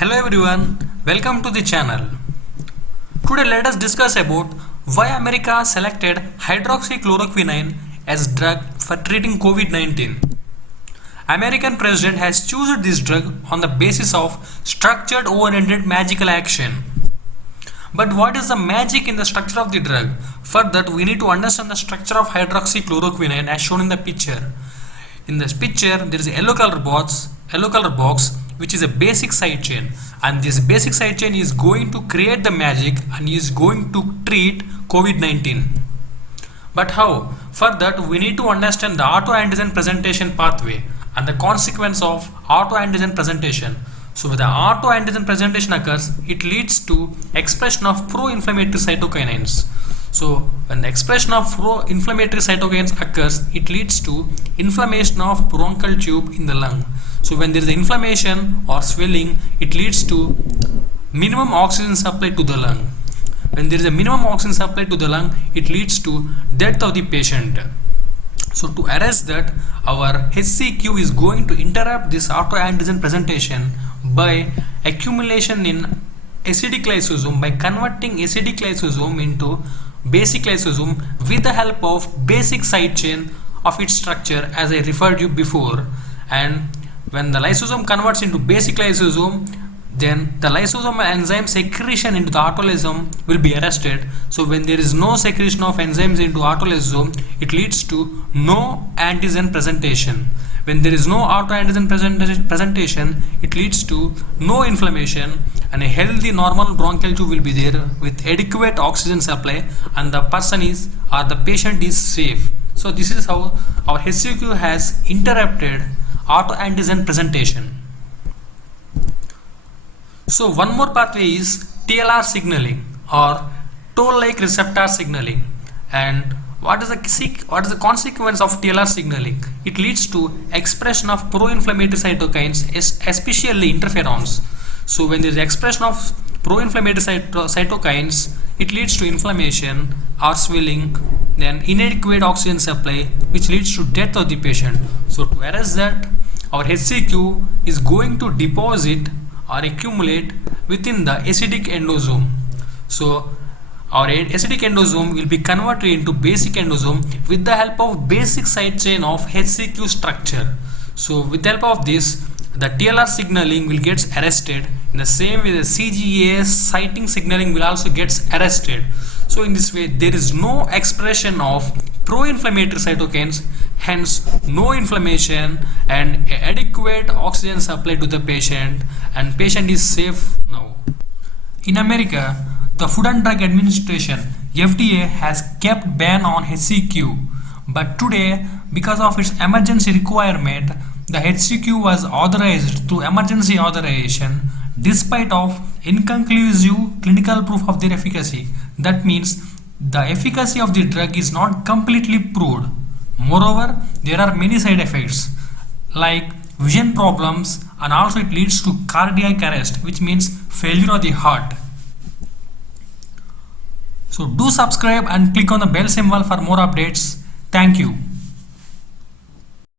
Hello everyone, welcome to the channel. Today let us discuss about why America selected Hydroxy Chloroquine as drug for treating COVID-19. American president has chosen this drug on the basis of structured open-ended magical action. But what is the magic in the structure of the drug? For that we need to understand the structure of hydroxychloroquine as shown in the picture. In this picture there is a yellow color box which is a basic side chain, and this basic side chain is going to create the magic and is going to treat COVID-19. But how? For that we need to understand the autoantigen presentation pathway and the consequence of autoantigen presentation. So when the autoantigen presentation occurs, it leads to expression of pro-inflammatory cytokinins. So when the expression of pro-inflammatory cytokines occurs, it leads to inflammation of bronchial tube in the lung. So when there is inflammation or swelling, it leads to minimum oxygen supply to the lung. When there is a minimum oxygen supply to the lung, it leads to death of the patient. So to arrest that, our HCQ is going to interrupt this autoantigen presentation by accumulation in acidic lysosome, by converting acidic lysosome into basic lysosome with the help of basic side chain of its structure, as I referred to you before. And when the lysosome converts into basic lysosome, then the lysosomal enzyme secretion into the autolysosome will be arrested. So when there is no secretion of enzymes into autolysosome, it leads to no antigen presentation. When there is no autoantigen presentation, it leads to no inflammation, and a healthy normal bronchial tube will be there with adequate oxygen supply, and the person is or the patient is safe. So this is how our HCQ has interrupted autoantigen presentation. So one more pathway is TLR signaling or toll-like receptor signaling. And what is the consequence of TLR signaling? It leads to expression of pro-inflammatory cytokines, especially interferons. So when there is expression of pro-inflammatory cytokines, it leads to inflammation or swelling, then inadequate oxygen supply, which leads to death of the patient. So to arrest that, our HCQ is going to deposit or accumulate within the acidic endosome. So our acidic endosome will be converted into basic endosome with the help of basic side chain of HCQ structure. So with the help of this, the TLR signaling will get arrested. In the same way, the CGAS sighting signaling will also get arrested. So in this way, there is no expression of pro-inflammatory cytokines, hence no inflammation and adequate oxygen supply to the patient, and patient is safe now. In America, the Food and Drug Administration (FDA) has kept ban on HCQ, but today, because of its emergency requirement, the HCQ was authorized through emergency authorization despite of inconclusive clinical proof of their efficacy. That means the efficacy of the drug is not completely proved. Moreover, there are many side effects like vision problems, and also it leads to cardiac arrest, which means failure of the heart. So do subscribe and click on the bell symbol for more updates. Thank you.